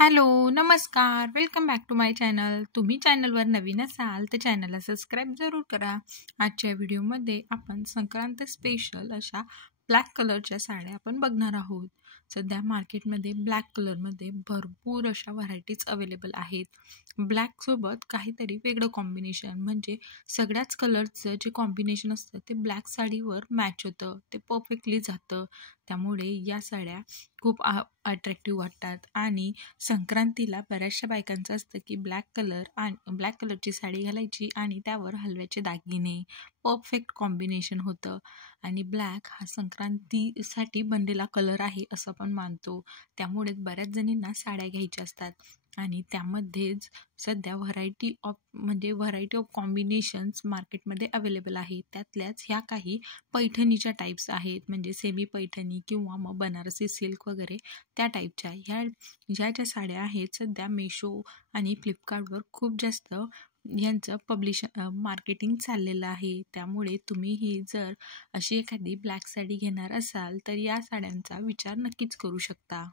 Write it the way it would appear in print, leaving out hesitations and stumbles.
Hello, नमस्कार. Welcome back to my channel. तुम्ही चॅनलवर नवीन असाल तर चॅनलला सबस्क्राईब जरूर करा. आजच्या व्हिडिओमध्ये आपण संक्रांत स्पेशल अशा ब्लॅक कलरच्या साड्या आपण बघणार आहोत. सध्या मार्केटमध्ये ब्लॅक कलरमध्ये भरपूर अशा व्हरायटीज अवेलेबल आहेत. ब्लॅकसोबत काहीतरी वेगळं कॉम्बिनेशन म्हणजे सगळ्याच कलरचं जे कॉम्बिनेशन असतं ते ब्लॅक साडीवर मॅच होतं, ते परफेक्टली जातं. त्यामुळे या साड्या खूप अट्रॅक्टिव्ह वाटतात आणि संक्रांतीला बऱ्याचशा बायकांचं असतं की ब्लॅक कलरची साडी घालायची आणि त्यावर हलव्याचे दागिने परफेक्ट कॉम्बिनेशन होतं. आणि ब्लॅक हा संक्रांतीसाठी बनलेला कलर आहे असं आपण मानतो. त्यामुळे बऱ्याच जणींना साड्या घ्यायच्या असतात आणि त्यामध्येच सध्या व्हरायटी ऑफ कॉम्बिनेशन्स मार्केटमध्ये अवेलेबल आहे. त्यातल्याच ह्या काही पैठणीच्या टाईप्स आहेत, म्हणजे सेमी पैठणी किंवा मग बनारसी सिल्क वगैरे त्या टाईपच्या ज्या साड्या आहेत सध्या मेशो आणि फ्लिपकार्टवर खूप जास्त यांचं मार्केटिंग चाललेलं आहे. त्यामुळे तुम्हीही जर अशी एखादी ब्लॅक साडी घेणार असाल तर या साड्यांचा विचार नक्कीच करू शकता.